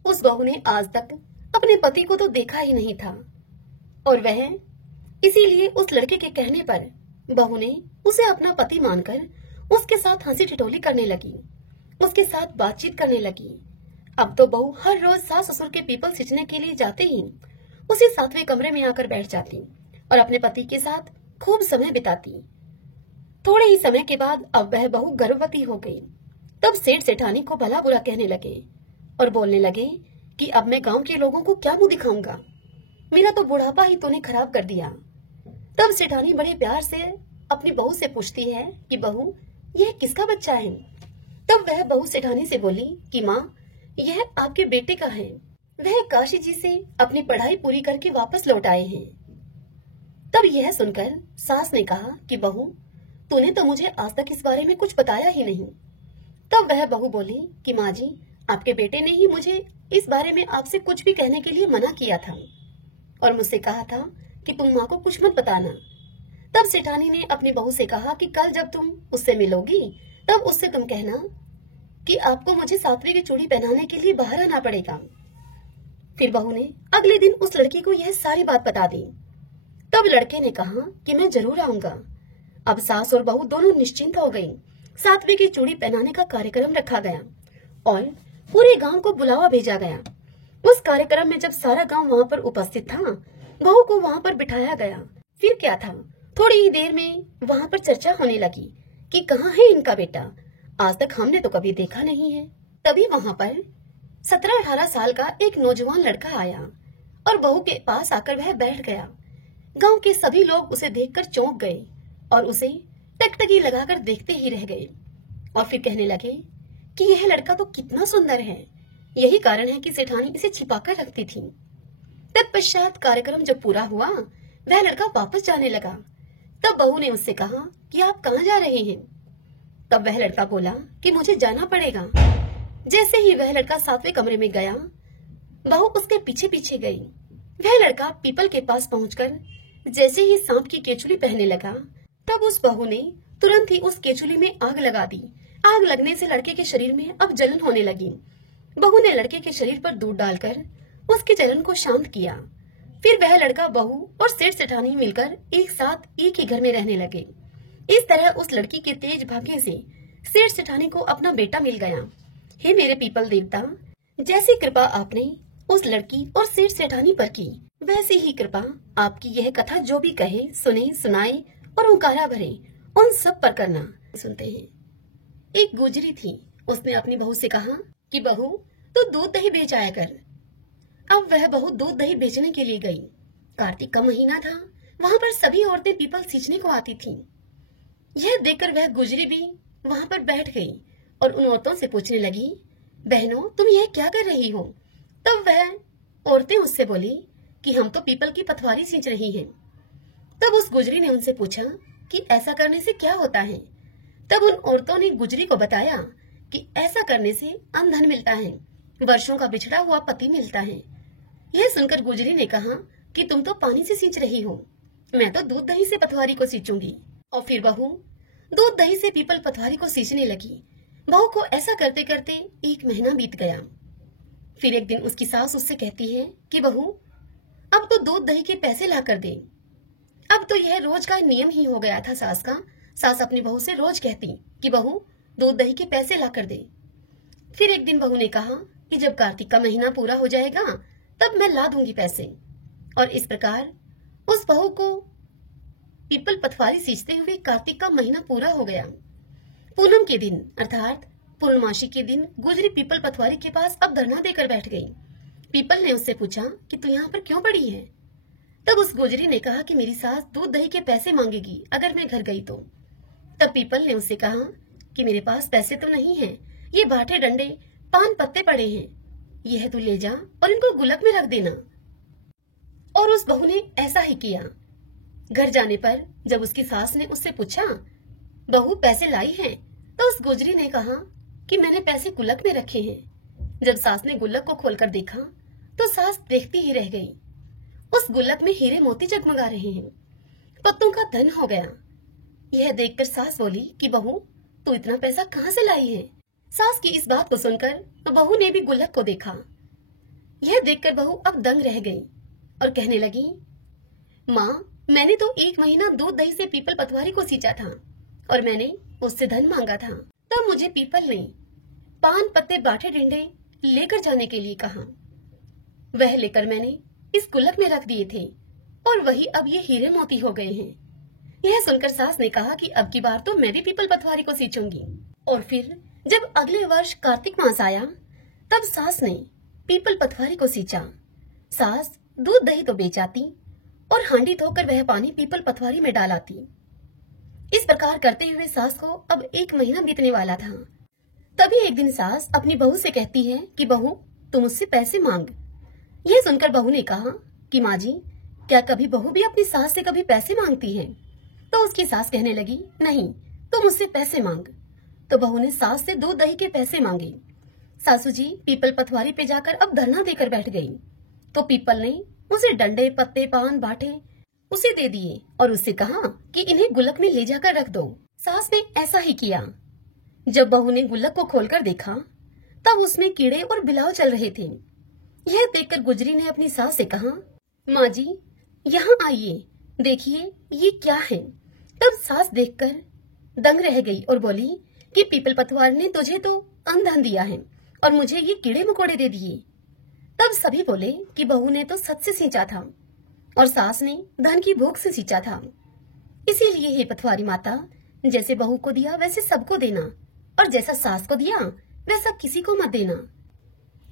उस बहू ने आज तक अपने पति को तो देखा ही नहीं था और वह इसीलिए उस लड़के के कहने पर बहू ने उसे अपना पति मानकर उसके साथ हंसी ठिठोली करने लगी, उसके साथ बातचीत करने लगी। अब तो बहू हर रोज सास ससुर के पीपल सींचने के लिए जाते ही उसी सातवें कमरे में आकर बैठ जाती और अपने पति के साथ खूब समय बिताती। थोड़े ही समय के बाद अब वह बहू गर्भवती हो गई। तब सेठ सेठानी को भला बुरा कहने लगे और बोलने लगे कि अब मैं गांव के लोगों को क्या मुंह दिखाऊंगा, मेरा तो बुढ़ापा ही तूने खराब कर दिया। तब सेठानी बड़े प्यार से अपनी बहू से पूछती है कि बहू यह किसका बच्चा है? तब वह बहू सेठानी से बोली कि माँ यह आपके बेटे का है, वह काशी जी से अपनी पढ़ाई पूरी करके वापस लौट आए हैं। तब यह सुनकर सास ने कहा कि बहू तूने तो मुझे आज तक इस बारे में कुछ बताया ही नहीं। तब वह बहू बोली कि माँ जी आपके बेटे ने ही मुझे इस बारे में आपसे कुछ भी कहने के लिए मना किया था और मुझसे कहा था कि तुम माँ को कुछ मत बताना। तब सेठानी ने अपनी बहू से कहा कि कल जब तुम उससे मिलोगी तब उससे तुम कहना कि आपको मुझे सातवीं की चूड़ी पहनाने के लिए बाहर आना पड़ेगा। फिर बहू ने अगले दिन उस लड़की को यह सारी बात बता दी। तब लड़के ने कहा कि मैं जरूर आऊंगा। अब सास और बहू दोनों निश्चिंत हो गईं। सातवीं की चूड़ी पहनाने का कार्यक्रम रखा गया और पूरे गांव को बुलावा भेजा गया। उस कार्यक्रम में जब सारा गांव वहां पर उपस्थित था, बहू को वहां पर बिठाया गया। फिर क्या था, थोड़ी ही देर में वहां पर चर्चा होने लगी कि कहाँ है इनका बेटा, आज तक हमने तो कभी देखा नहीं है। तभी वहां पर 17-18 साल का एक नौजवान लड़का आया और बहू के पास आकर वह बैठ गया। गांव के सभी लोग उसे देखकर चौंक गए और उसे टकटकी लगाकर देखते ही रह गए और फिर कहने लगे कि यह लड़का तो कितना सुंदर है, यही कारण है कि सेठानी इसे छिपाकर रखती थी। तत्पश्चात कार्यक्रम जब पूरा हुआ वह लड़का वापस जाने लगा। तब बहू ने उससे कहा कि आप कहाँ जा रहे हैं? तब वह लड़का बोला कि मुझे जाना पड़ेगा। जैसे ही वह लड़का सातवें कमरे में गया, बहू उसके पीछे पीछे गई। वह लड़का पीपल के पास पहुंचकर जैसे ही सांप की केचुली पहनने लगा, तब उस बहू ने तुरंत ही उस केचुली में आग लगा दी। आग लगने से लड़के के शरीर में अब जलन होने लगी। बहू ने लड़के के शरीर पर दूध डालकर उसके जलन को शांत किया। फिर वह लड़का बहू और सेठ सेठानी मिलकर एक साथ एक ही घर में रहने लगे। इस तरह उस लड़की के तेज भाग्य से सेठ सेठानी को अपना बेटा मिल गया। हे मेरे पीपल देवता, जैसी कृपा आपने उस लड़की और सेठ सेठानी पर की, वैसी ही कृपा आपकी यह कथा जो भी कहे, सुने, सुनाए और ओंकारा भरे, उन सब पर करना। सुनते हैं। एक गुजरी थी, उसने अपनी बहू से कहा कि बहू तो दूध दही बेच आया कर। अब वह बहू दूध दही बेचने के लिए गई। कार्तिक का महीना था, वहाँ पर सभी औरतें पीपल सींचने को आती थीं। यह देखकर वह गुजरी भी वहाँ पर बैठ गई और उन औरतों से पूछने लगी, बहनों तुम यह क्या कर रही हो? तब वह औरतें उससे बोली कि हम तो पीपल की पथवारी सींच रही हैं। तब उस गुजरी ने उनसे पूछा कि ऐसा करने से क्या होता है? तब उन औरतों ने गुजरी को बताया कि ऐसा करने से अनधन मिलता है, वर्षों का बिछड़ा हुआ पति मिलता है। यह सुनकर गुजरी ने कहा कि तुम तो पानी से सींच रही हो, मैं तो दूध दही से पथवारी को सींचूंगी। और फिर बहू दूध दही से पीपल पथवारी को सींचने लगी। बहू को ऐसा करते करते 1 महीना बीत गया। फिर एक दिन उसकी सास उससे कहती है कि बहू अब तो दूध दही के पैसे ला कर दे। अब तो यह रोज का नियम ही हो गया था सास का। सास अपनी बहू से रोज कहती कि बहू दूध दही के पैसे ला कर दे। फिर एक दिन बहू ने कहा कि जब कार्तिक का महीना पूरा हो जाएगा तब मैं ला दूंगी पैसे। और इस प्रकार उस बहू को पीपल पथवारी सींचते हुए कार्तिक का महीना पूरा हो गया। पूनम के दिन अर्थात पूर्णमासी के दिन गुजरी पीपल पथवारी के पास अब धरना देकर बैठ गई। पीपल ने उससे पूछा कि तू यहाँ पर क्यों पड़ी है। तब उस गुजरी ने कहा कि मेरी सास दूध दही के पैसे मांगेगी अगर मैं घर गई तो। तब पीपल ने उससे कहा कि मेरे पास पैसे तो नहीं है, ये बाटे डंडे पान पत्ते पड़े हैं, यह तू ले जा और इनको गुलक में रख देना। और उस बहू ने ऐसा ही किया। घर जाने पर जब उसकी सास ने उससे पूछा बहू पैसे लाई हैं, तो उस गुजरी ने कहा कि मैंने पैसे गुल्लक में रखे हैं। जब सास ने गुल्लक को खोलकर देखा तो सास देखती ही रह गई। उस गुल्लक में हीरे मोती जगमगा रहे हैं, पत्तों का धन हो गया। यह देखकर सास बोली कि बहू तू इतना पैसा कहाँ से लाई है। सास की इस बात को सुनकर तो बहू ने भी गुल्लक को देखा। यह देखकर बहू अब दंग रह गई और कहने लगी, माँ मैंने तो 1 महीना दूध दही से पीपल पथवारी को सींचा था और मैंने उससे धन मांगा था। तब मुझे पीपल ने पान पत्ते बाटे डिंडे लेकर जाने के लिए कहा। वह लेकर मैंने इस गुल्लक में रख दिए थे और वही अब ये हीरे मोती हो गए हैं। यह सुनकर सास ने कहा कि अब की बार तो मैं भी पीपल पथवारी को सींचूंगी। और फिर जब अगले वर्ष कार्तिक मास आया तब सास ने पीपल पथवारी को सींचा। सास दूध दही तो बेच आती और हांडी धोकर वह पानी पीपल पथवारी में डाल आती। इस प्रकार करते हुए सास को अब 1 महीना बीतने वाला था। तभी एक दिन सास अपनी बहू से कहती है कि बहू तुम मुझसे पैसे मांग। यह सुनकर बहू ने कहा कि माँ जी क्या कभी बहू भी अपनी सास से कभी पैसे मांगती है। तो उसकी सास कहने लगी, नहीं तुम मुझसे पैसे मांग। तो बहू ने सास से दूध दही के पैसे मांगे। सासू जी पीपल पथवारी पे जाकर अब धरना देकर बैठ गई। तो पीपल ने उसे डंडे पत्ते पान बाटे उसे दे दिए और उससे कहा कि इन्हें गुल्लक में ले जाकर रख दो। सास ने ऐसा ही किया। जब बहू ने गुल्लक को खोलकर देखा तब उसमें कीड़े और बिलाव चल रहे थे। यह देखकर गुजरी ने अपनी सास से कहा, माँ जी यहाँ आइए, देखिए ये क्या है। तब सास देखकर दंग रह गई और बोली कि पीपल पथवार ने तुझे तो धन दिया है और मुझे ये कीड़े मकोड़े दे दिए। तब सभी बोले कि बहू ने तो सच से सींचा था और सास ने धन की भूख से सींचा था। इसीलिए हे पथवारी माता, जैसे बहू को दिया वैसे सबको देना और जैसा सास को दिया वैसा किसी को मत देना।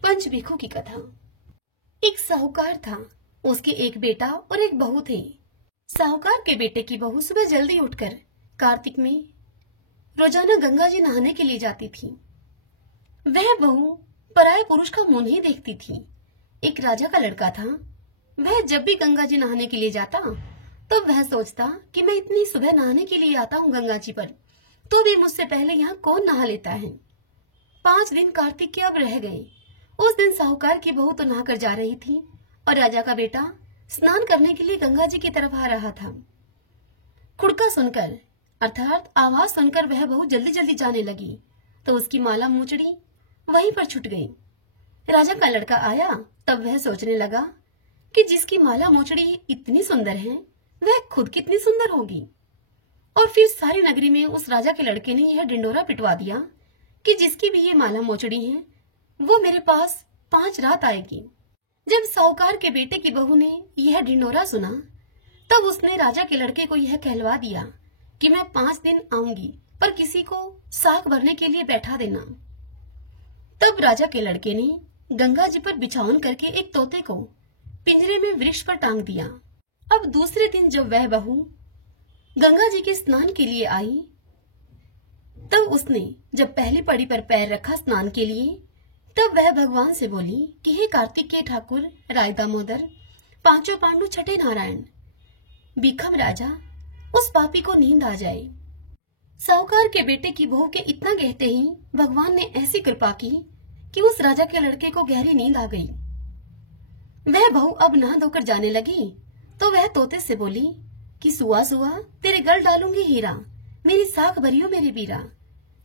पंचभिखु की कथा। एक साहूकार था, उसके एक बेटा और एक बहू थे। साहूकार के बेटे की बहू सुबह जल्दी उठकर कार्तिक में रोजाना गंगा जी नहाने के लिए जाती थी। वह बहू पराये पुरुष का मुंह नहीं देखती थी। एक राजा का लड़का था। वह जब भी गंगा जी नहाने के लिए जाता तो वह सोचता कि मैं इतनी सुबह नहाने के लिए आता हूँ गंगा जी पर, तो भी मुझसे पहले यहाँ कौन नहा लेता है। 5 दिन कार्तिक के अब रह गए। उस दिन साहूकार की बहू तो नहा कर जा रही थी और राजा का बेटा स्नान करने के लिए गंगा जी की तरफ आ रहा था। खुड़का सुनकर अर्थात आवाज सुनकर वह बहू जल्दी जल्दी जाने लगी तो उसकी माला मूचड़ी वहीं पर छूट गई। राजा का लड़का आया तब वह सोचने लगा कि जिसकी माला मोचड़ी इतनी सुंदर है वह खुद कितनी सुंदर होगी। और फिर सारी नगरी में उस राजा के लड़के ने यह ढिंडोरा पिटवा दिया कि जिसकी भी ये माला मोचड़ी है वो मेरे पास 5 रात आएगी। जब साहूकार के बेटे की बहू ने यह ढिंडोरा सुना तब उसने राजा के लड़के को यह कहलवा दिया कि मैं 5 दिन आऊंगी पर किसी को साग भरने के लिए बैठा देना। तब राजा के लड़के ने गंगा जी पर बिछावन करके एक तोते को पिंजरे में वृक्ष पर टांग दिया। अब दूसरे दिन जब वह बहू गंगा जी के स्नान के लिए आई तब उसने जब पहली पड़ी पर पैर रखा स्नान के लिए तब वह भगवान से बोली कि हे कार्तिक के ठाकुर राय दामोदर, 5 पांडु छठे नारायण, भीखम राजा, उस पापी को नींद आ जाए। साहूकार के बेटे की बहू के इतना कहते ही भगवान ने ऐसी कृपा की कि उस राजा के लड़के को गहरी नींद आ गई। वह बहू अब नहा धोकर जाने लगी तो वह तोते से बोली कि सुआ सुआ तेरे गल डालूंगी हीरा, मेरी साख भरियो मेरे वीरा।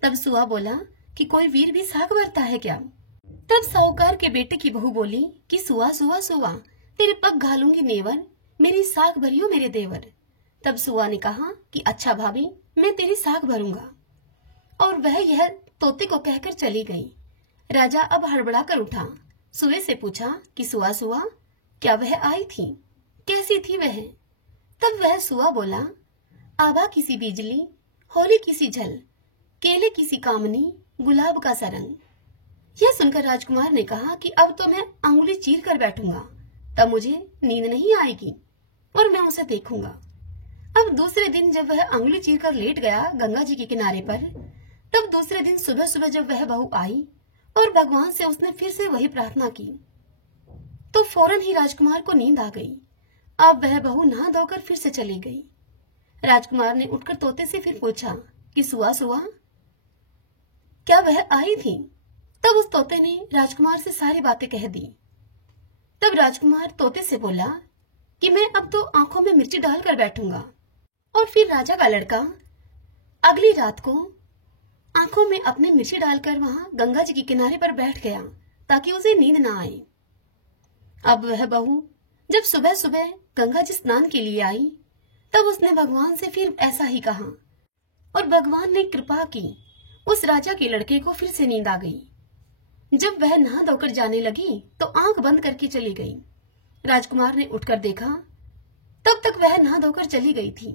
तब सुआ बोला कि कोई वीर भी साख भरता है क्या। तब साहूकार के बेटे की बहू बोली कि सुआ सुआ सुआ तेरे पग घालूंगी नेवर, मेरी साख भरियो मेरे देवर। तब सुआ ने कहा कि अच्छा भाभी, मैं तेरी साख भरूंगा। और वह यह तोते को कहकर चली गई। राजा अब हड़बड़ा कर उठा, सुए से पूछा कि सुआ सुआ, क्या वह आई थी? कैसी थी वह? तब वह सुआ बोला, आभा की सी बिजली, होली की सी झल, केले की सी कामनी, गुलाब का सा रंग। यह सुनकर राजकुमार ने कहा कि अब तो मैं अंगुली चीर कर बैठूंगा, तब मुझे नींद नहीं आएगी और मैं उसे देखूंगा। अब दूसरे दिन जब वह अंगुली चीर कर लेट गया गंगा जी के किनारे पर, तब दूसरे दिन सुबह सुबह जब वह बहू आई और भगवान से उसने फिर से वही प्रार्थना की, तो फौरन ही राजकुमार को नींद आ गई। अब वह बहू नहा धोकर फिर से चली गई। राजकुमार ने उठकर तोते से फिर पूछा कि सुआ सुआ, क्या वह आई थी? तब उस तोते ने राजकुमार से सारी बातें कह दी। तब राजकुमार तोते से बोला कि मैं अब तो आंखों में मिर्ची डालकर बैठूंगा। और फिर राजा का लड़का अगली रात को आंखों में अपने मिर्ची डालकर वहां गंगा जी के किनारे पर बैठ गया ताकि उसे नींद ना आए। अब वह बहू जब सुबह सुबह गंगा जी स्नान के लिए आई, तब उसने भगवान से फिर ऐसा ही कहा और भगवान ने कृपा की। उस राजा के लड़के को फिर से नींद आ गई। जब वह नहा धोकर जाने लगी तो आंख बंद करके चली गई। राजकुमार ने उठकर देखा, तब तक वह नहा धोकर चली गई थी।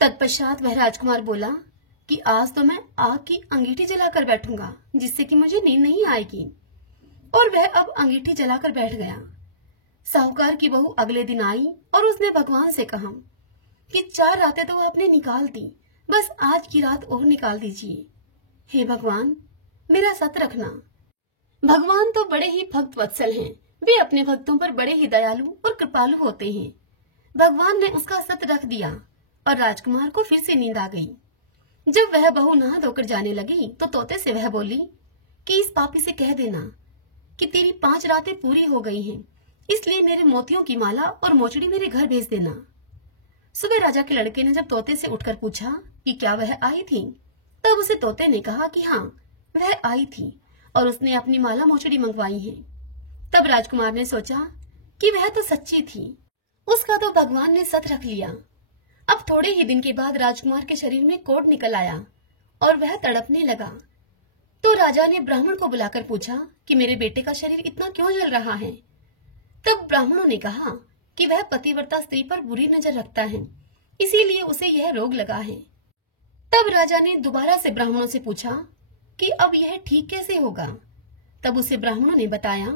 तत्पश्चात वह राजकुमार बोला कि आज तो मैं आग की अंगीठी जलाकर बैठूंगा जिससे कि मुझे नींद नहीं आएगी। और वह अब अंगीठी जलाकर बैठ गया। साहूकार की बहू अगले दिन आई और उसने भगवान से कहा कि 4 रातें तो आपने निकाल दी, बस आज की रात और निकाल दीजिए। हे भगवान, मेरा सत रखना। भगवान तो बड़े ही भक्त वत्सल हैं, वे अपने भक्तों पर बड़े ही दयालु और कृपालु होते हैं। भगवान ने उसका सत रख दिया और राजकुमार को फिर से नींद आ गई। जब वह बहू नहा धोकर जाने लगी तो तोते से वह बोली कि इस पापी से कह देना कि तेरी 5 रातें पूरी हो गई हैं, इसलिए मेरे मोतियों की माला और मोचड़ी मेरे घर भेज देना। सुबह राजा के लड़के ने जब तोते से उठकर पूछा कि क्या वह आई थी, तब उसे तोते ने कहा कि हाँ, वह आई थी और उसने अपनी माला मोचड़ी मंगवाई है। तब राजकुमार ने सोचा कि वह तो सच्ची थी, उसका तो भगवान ने सत रख लिया। अब थोड़े ही दिन के बाद राजकुमार के शरीर में कोढ़ निकल आया और वह तड़पने लगा। तो राजा ने ब्राह्मण को बुलाकर पूछा कि मेरे बेटे का शरीर इतना क्यों जल रहा है। तब ब्राह्मणों ने कहा कि वह पतिव्रता स्त्री पर बुरी नजर रखता है, इसीलिए उसे यह रोग लगा है। तब राजा ने दोबारा से ब्राह्मणों से पूछा कि अब यह ठीक कैसे होगा। तब उसे ब्राह्मणों ने बताया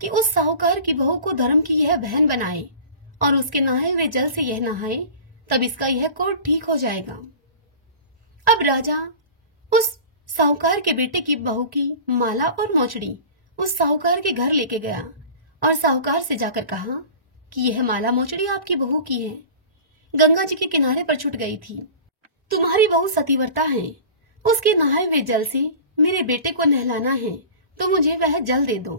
कि उस साहूकार की बहू को धर्म की यह बहन बनाए और उसके नहाए हुए जल से यह नहाए, तब इसका यह कोढ़ ठीक हो जाएगा। अब राजा उस साहूकार के बेटे की बहू की माला और मोचड़ी उस साहूकार के घर लेके गया और साहूकार से जाकर कहा कि यह माला मोचड़ी आपकी बहू की है, गंगा जी के किनारे पर छूट गई थी। तुम्हारी बहू सतीव्रता है, उसके नहाए हुए जल से मेरे बेटे को नहलाना है, तो मुझे वह जल दे दो।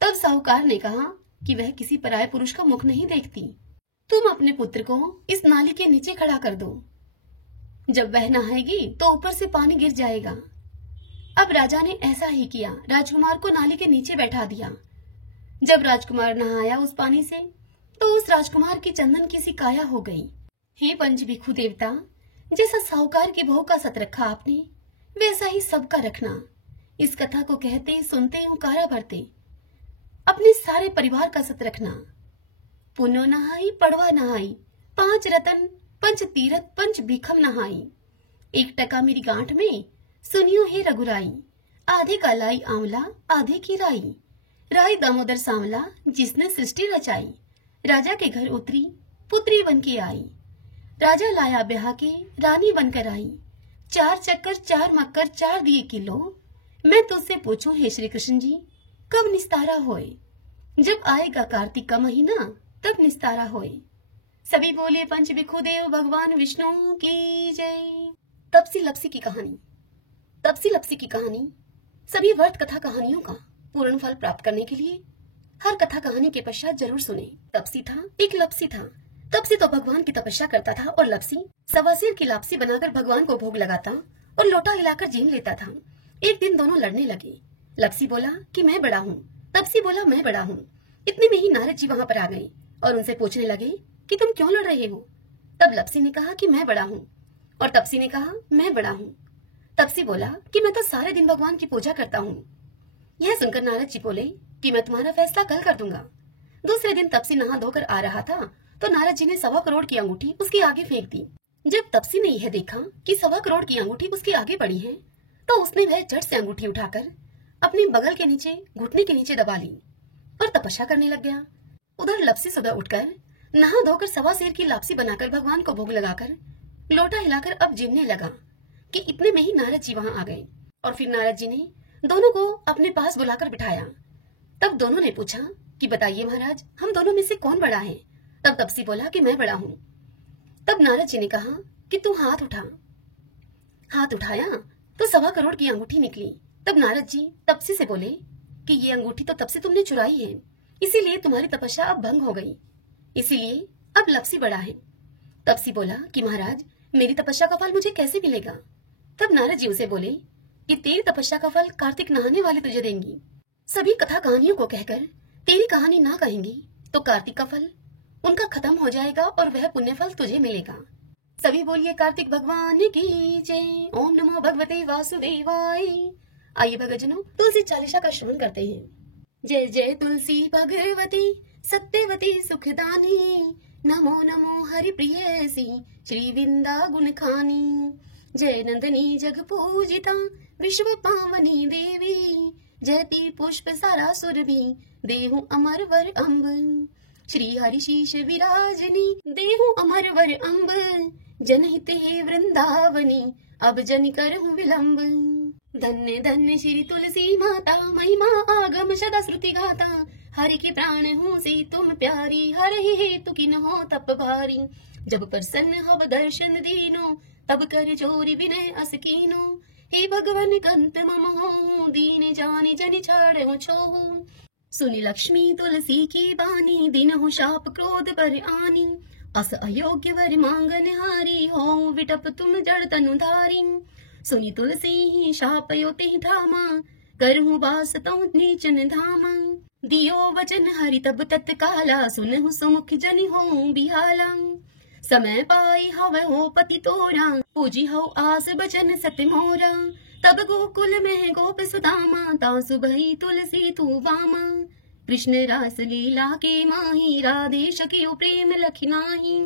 तब साहूकार ने कहा कि वह किसी पराये पुरुष का मुख नहीं देखती, तुम अपने पुत्र को इस नाली के नीचे खड़ा कर दो। जब वह नहाएगी तो ऊपर से पानी गिर जाएगा। अब राजा ने ऐसा ही किया, राजकुमार को नाली के नीचे बैठा दिया। जब राजकुमार नहाया उस पानी से, तो उस राजकुमार की चंदन की सी काया हो गई। हे पंच भिक्षु देवता, जैसा साहूकार की बहू का सत रखा आपने, वैसा ही सबका रखना। इस कथा को कहते सुनते हुकारा भरते अपने सारे परिवार का सत रखना। पुनो नहाई पड़वा नहाई, 5 रतन 5 तीरथ 5 भीखम नहाई। 1 टका मेरी गांठ में, सुनियो हे रघुराई। आधे का लाई आंवला आधे की राई, राई दामोदर सांवला जिसने सृष्टि रचाई। राजा के घर उतरी पुत्री बन के आई, राजा लाया ब्याह के रानी बनकर आई। 4 चक्कर 4 मक्कर 4 दिए किलो, मैं तुझसे पूछूं हे श्री कृष्ण जी, कब निस्तारा होए। जब आएगा कार्तिक का महीना, तब निस्तारा होए। सभी बोले पंच भिक्षु देव भगवान विष्णु की जय। तपसी लपसी की कहानी। तपसी लपसी की कहानी सभी व्रत कथा कहानियों का पूर्ण फल प्राप्त करने के लिए हर कथा कहानी के पश्चात जरूर सुने। तपसी था, एक लपसी था। तपसी तो भगवान की तपस्या करता था और लपसी सवासिर की लापसी बनाकर भगवान को भोग लगाता और लोटा हिलाकर जीन लेता था। एक दिन दोनों लड़ने लगे। लपसी बोला कि मैं बड़ा हूँ, तपसी बोला मैं बड़ा हूँ। इतने में ही नारद जी वहां पर आ गए और उनसे पूछने लगे कि तुम क्यों लड़ रहे हो। तब लप्सी ने कहा कि मैं बड़ा हूँ, और तपसी ने कहा मैं बड़ा हूँ। तपसी बोला कि मैं तो सारे दिन भगवान की पूजा करता हूँ। यह सुनकर नारद जी बोले कि मैं तुम्हारा फैसला कल कर दूंगा। दूसरे दिन तपसी नहा धोकर आ रहा था तो नारद जी ने 1.25 करोड़ की अंगूठी उसके आगे फेंक दी। जब तपसी ने यह देखा कि 1.25 करोड़ की अंगूठी उसके आगे पड़ी है तो उसने वह झट से अंगूठी उठाकर अपने बगल के नीचे घुटने के नीचे दबा ली और तपस्या करने लग गया। उधर लप्सी सुबह उठकर नहा धोकर 1.25 सेर की लापसी बनाकर भगवान को भोग लगाकर लोटा हिलाकर अब जीवने लगा कि इतने में ही नारद जी वहां आ गए और फिर नारद जी ने दोनों को अपने पास बुलाकर बिठाया। तब दोनों ने पूछा कि बताइए महाराज, हम दोनों में से कौन बड़ा है? तब तपसी बोला कि मैं बड़ा हूँ। तब नारद जी ने कहा कि तू हाथ उठा। हाथ उठाया तो 1.25 करोड़ की अंगूठी निकली। तब नारद जी तपसी से बोले कि ये अंगूठी तो तब से तुमने चुराई है, इसीलिए तुम्हारी तपस्या अब भंग हो गई, इसीलिए अब लप्सी बड़ा है। तपसी बोला कि महाराज, मेरी तपस्या का फल मुझे कैसे मिलेगा? तब नारद जी उसे बोले कि तेरी तपस्या का फल कार्तिक नहाने वाले तुझे देंगी। सभी कथा कहानियों को कहकर तेरी कहानी ना कहेंगी तो कार्तिक का फल उनका खत्म हो जाएगा और वह पुण्य फल तुझे मिलेगा। सभी बोलिए कार्तिक भगवान की जय। ओम नमो भगवते वासुदेवाय। आइए भक्तजनों, तुलसी चालीसा का श्रवण करते हैं। जय जय तुलसी भगवती सत्यवती सुखदानी, नमो नमो हरि प्रियसी श्री विंदा गुण खानी। जय नंदनी जग पूजिता विश्व पावनी देवी, जयति पुष्प सारा सुरभि देहु अमर वर अम्ब। श्री हरि शीश विराजनी देहु अमर वर अम्ब, जनहित हे वृंदावनी अब जन करहु विलंब। धन्य धन्य श्री तुलसी माता, महिमा आगम सदा श्रुति गाता। हरि के प्राण हूँ से तुम प्यारी, हर ही हेतु किन हो तप भारी। जब प्रसन्न हव दर्शन दीनो, तब कर जोरी विनय अस कीनो। हे भगवन कंत मम हो, दीन जानि जनि छाड़हु छोहु। सुनि लक्ष्मी तुलसी की बानी, दिन हो शाप क्रोध पर आनी। अस अयोग्य वर मांगन हारी, हो विटप तुम जड़ तनु धारी। सुनि तुलसी शाप योति धामा, करहु बास तौ नीचन धामा। दियो वचन हरि तब तत्काला, सुनहु सुमुख जनि हो बिहाला। समय पाई हव हो पति तोरा, पूजी हो आस बचन सत्य मोरा। तब गोकुल में गोप सुदामा, तासु भई तुलसी तू वामा। कृष्ण रास लीला के माही, राधे सखियो प्रेम लखि नाही।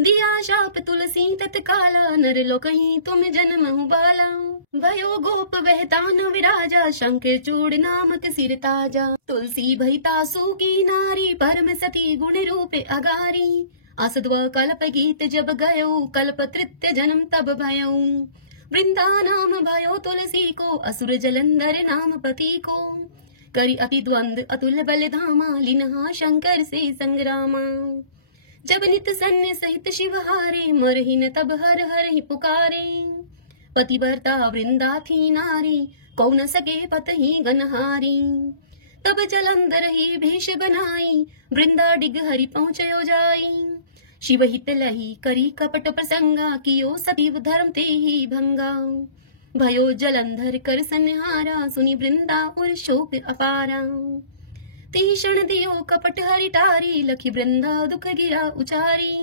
दिया शाप तुलसी तत्काला, नर लोकहि तुम जन्महु बाला। भयो गोप वह तान विराजा, शंकर चूड़ नामक सिर ताजा। तुलसी भई तासु की नारी, परम सती गुण रूप अगारी। असद्व कल्प गीत जब गयो, कल्प तृतीय जन्म तब भयो। वृंदा नाम भयो तुलसी को, असुर जलंधर नाम पति को। करी अति द्वंद अतुल बल धामा, लिन्हा शंकर से संग्रामा। जब नित सन्य सहित शिव हारे, मरहि न तब हर हर ही पुकारे। पतिव्रता वृंदा थी नारी, कौ न सके पतहि गनहारी। तब जलंधर ही भेष बनाई, वृंदा डिग हरि पहुँचयो जाई। शिव हित लही करी कपट प्रसंगा, कियो सतीव धर्म ते ही भंगा। भयो जलंधर कर संहारा, सुनि वृंदा उर शोक अपारा। तीषण दियो कपट हरि टारी, लखी वृंदा दुख गिरा उचारी।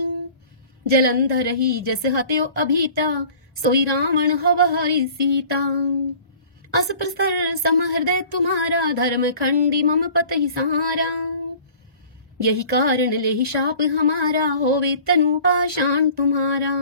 जलंधर ही जस हत्यो अभीता, सोई रावण हव हरि सीता। अस प्रस्तर सम हृदय तुम्हारा, धर्म खंडी मम पतहि सहारा। यही कारण लेहि शाप हमारा, होवे तनु पाषाण तुम्हारा।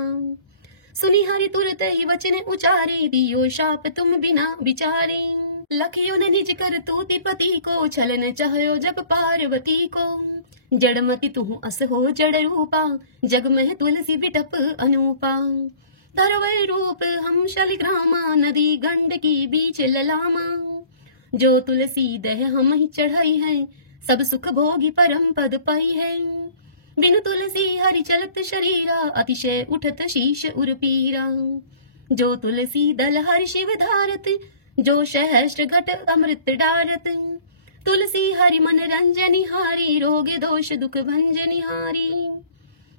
सुनि हरि तुरत ही वचन उचारे, दियो शाप तुम बिना विचारे। लखियो ने निज कर तूति पति को, छलन चाहयो जब पार्वती को। जड़मति तुहु अस हो जड़ रूपा, जग मह तुलसी बिटप अनूपा। धरवै रूप हम शलिग्रामा, नदी गंडकी बीच ललामा। जो तुलसी दह हम ही चढ़ाई है, सब सुख भोगी परम पद पाई है। बिनु तुलसी हरि चलत शरीरा, अतिशय उठत शीश उर्पीरा। जो तुलसी दल हरि शिव धारत, जो सहस्त्र घट अमृत डारत। तुलसी हरि मन रंजनि हारी, रोग दोष दुख भंजनि हारी।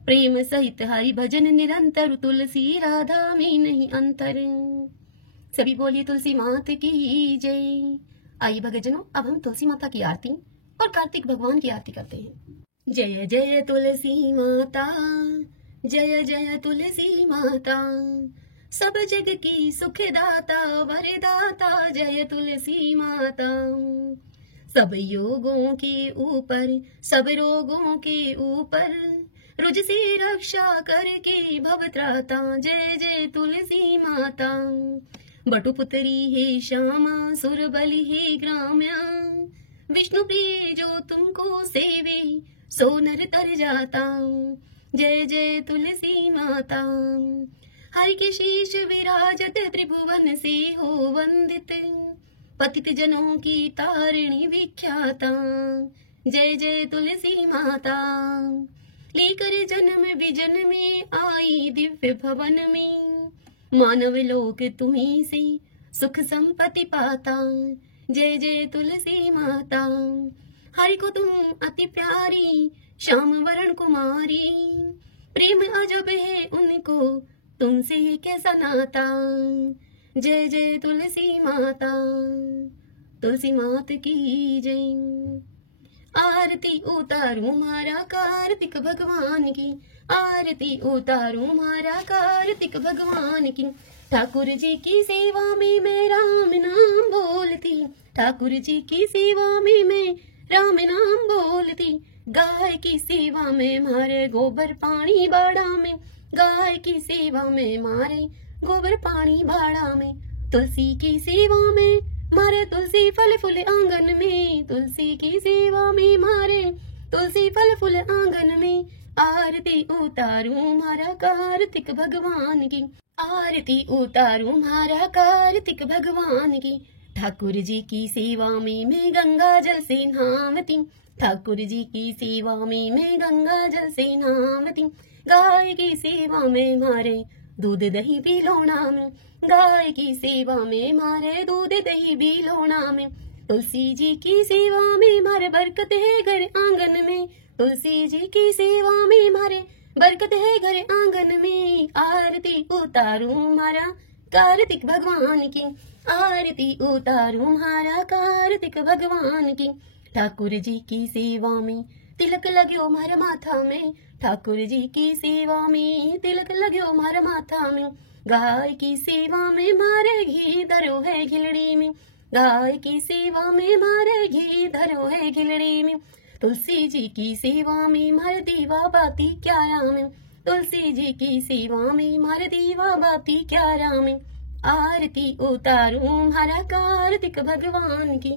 प्रेम सहित हरि भजन निरंतर, तुलसी राधा में नहीं अंतर। सभी बोलिए तुलसी माता की जय। आइए भक्तजनों, अब हम तुलसी माता की आरती और कार्तिक भगवान की आरती करते हैं। जय जय तुलसी माता, जय जय तुलसी माता, सब जग की सुखदाता वरदाता, जय तुलसी माता। सब योगों के ऊपर, सब रोगों के ऊपर, रुझ से रक्षा करके भवत्राता, जय जय तुलसी माता। बटुपुत्री हे श्यामा, सुरबली हे ग्राम्या, विष्णु प्रिय जो तुमको सेवे, सो नर तर जाता, जय जय तुलसी माता। हरि के शीश विराजत त्रिभुवन से हो वंदित, पतित जनों की तारिणी विख्याता, जय जय तुलसी माता। लेकर जन्म विजन में आई दिव्य भवन में, मानव लोक तुम्हीं से सुख संपत्ति पाता, जय जय तुलसी माता। हरि को तुम अति प्यारी, श्याम वरण कुमारी, प्रेम अजब है उनको तुमसे कैसा नाता, जय जय तुलसी माता। तुलसी मात की जय। आरती उतारूं मारा कार्तिक भगवान की, आरती उतारूं मारा कार्तिक भगवान की। ठाकुर जी की सेवा में मैं राम नाम बोलती, ठाकुर जी की सेवा में मैं राम नाम बोलती। गाय की सेवा में मारे गोबर पानी बाड़ा में, गाय की सेवा में मारे गोबर पानी बाड़ा में। तुलसी की सेवा में मारे तुलसी फल फूल आंगन में, तुलसी की सेवा में मारे तुलसी फल फूल आंगन में। आरती उतारूं मारा कार्तिक भगवान की, आरती उतारूं मारा कार्तिक भगवान की। ठाकुर जी की सेवा में मैं गंगा जल से नहावती, ठाकुर जी की सेवा में मैं गंगा जल से नहावती। गाय की सेवा में मारे दूध दही पी लोना में, गाय की सेवा में मारे दूध दही पी लोना में। तुलसी जी की सेवा में मारे बरकत है घर आंगन में, तुलसी जी की सेवा में मारे बरकत है घर आंगन में। आरती उतारूं मारा कार्तिक भगवान की, आरती उतारूं मारा कार्तिक भगवान की। ठाकुर जी की सेवा में तिलक लाग्यो मारा माथा में, ठाकुर जी की सेवा में तिलक लाग्यो मारा माथा में। गाय की सेवा में मारे घी धरो है घिलड़ी में, गाय की सेवा में मारे घी धरो है घिलड़ी में। तुलसी जी की सेवा में मारे दीवा बाती क्या राम, तुलसी जी की सेवा में मारे दीवा बाती क्या राम। आरती उतारूं मारा कार्तिक भगवान की,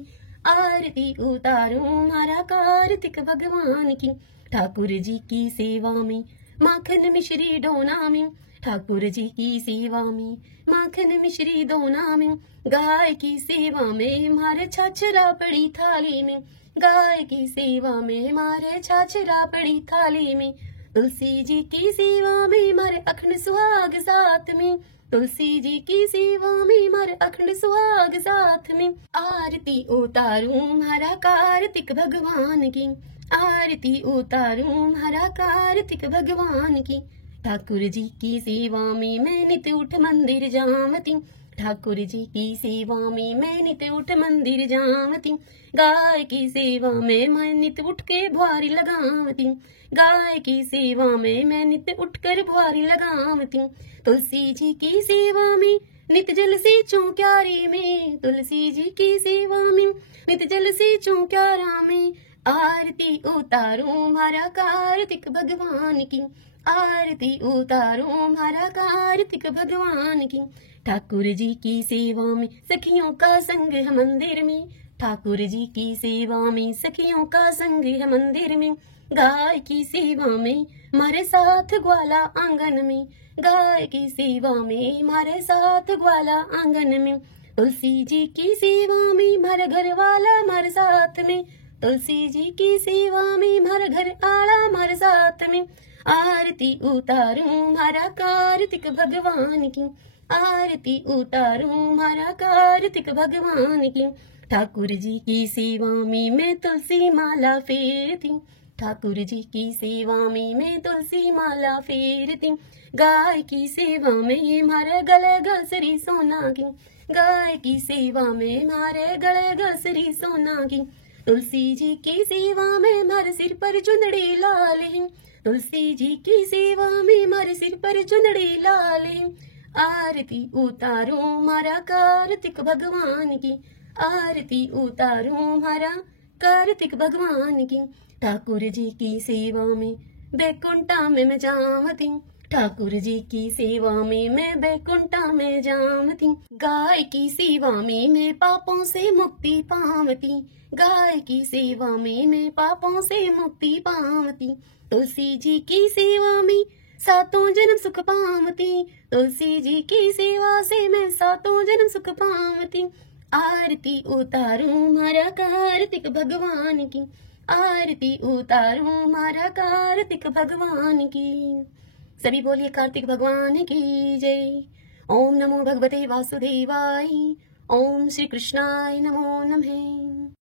आरती उतारूं मारा कार्तिक भगवान की। ठाकुर जी की सेवा में माखन मिश्री डोना में, ठाकुर जी की सेवा में माखन मिश्री डोना में। गाय की सेवा में मारे छाछरा पड़ी थाली में, गाय की सेवा में मारे छाछरा पड़ी थाली में। तुलसी जी की सेवा में मारे अखंड सुहाग साथ में, तुलसी जी की सेवा में मारे अखंड सुहाग साथ में। आरती उतारूं मारा कार्तिक भगवान की, आरती उतारूं मारा कार्तिक भगवान की। ठाकुर जी की सेवा में मैं नित उठ मंदिर जावती, ठाकुर जी की सेवा में मैं नित उठ मंदिर जावती। गाय की सेवा में मैं नित उठ के बुआरी लगावती, गाय की सेवा में मैं नित उठ कर बुआरी लगावती। तुलसी जी की सेवा में नित जल से चौक्यारी में, तुलसी जी की सेवा में नित जल से चौक्यारा में। आरती उतारूं मारा कार्तिक भगवान की, आरती उतारूं मारा कार्तिक भगवान की। ठाकुर जी की सेवा में सखियों का संग है मंदिर में, ठाकुर जी की सेवा में सखियों का संग है मंदिर में। गाय की सेवा में मारे साथ ग्वाला आंगन में, गाय की सेवा में मारे साथ ग्वाला आंगन में। तुलसी जी की सेवा में मारे घर वाला मारे साथ में, तुलसी जी की सेवा में मारे घर आला मारे साथ में। आरती उतारूं मारा कार्तिक भगवान की, आरती उतारूं मारा कार्तिक भगवान की। ठाकुर जी की सेवा में मैं तुलसी माला फेरती, ठाकुर जी की सेवा में मैं तुलसी माला फेरती। गाय की सेवा में मारे गले गलसरी सोना की, गाय की सेवा में मारे गले गलसरी सोना की। तुलसी जी की सेवा में हमारे सिर पर चुंदड़ी लाल है, तुलसी जी की सेवा में हमारे सिर पर चुंदड़ी लाल है। आरती उतारो हमारा कार्तिक भगवान की, आरती उतारो हमारा कार्तिक भगवान की। ठाकुर जी की सेवा में बैकुंठा में मैं जावती, ठाकुर जी की सेवा में मैं बैकुंठा में जावती। गाय की सेवा में मैं पापों से मुक्ति पावती, गाय की सेवा में मैं पापों से मुक्ति पावती। तुलसी जी की सेवा में सातों जन्म सुख पावती, तुलसी जी की सेवा से मैं सातों जन्म सुख पावती। आरती उतारूं हमारा कार्तिक भगवान की, आरती उतारूं हमारा कार्तिक भगवान की। सभी बोलिए कार्तिक भगवान की जय। ओम नमो भगवते वासुदेवाय, ओम श्री कृष्णाय नमो नमः।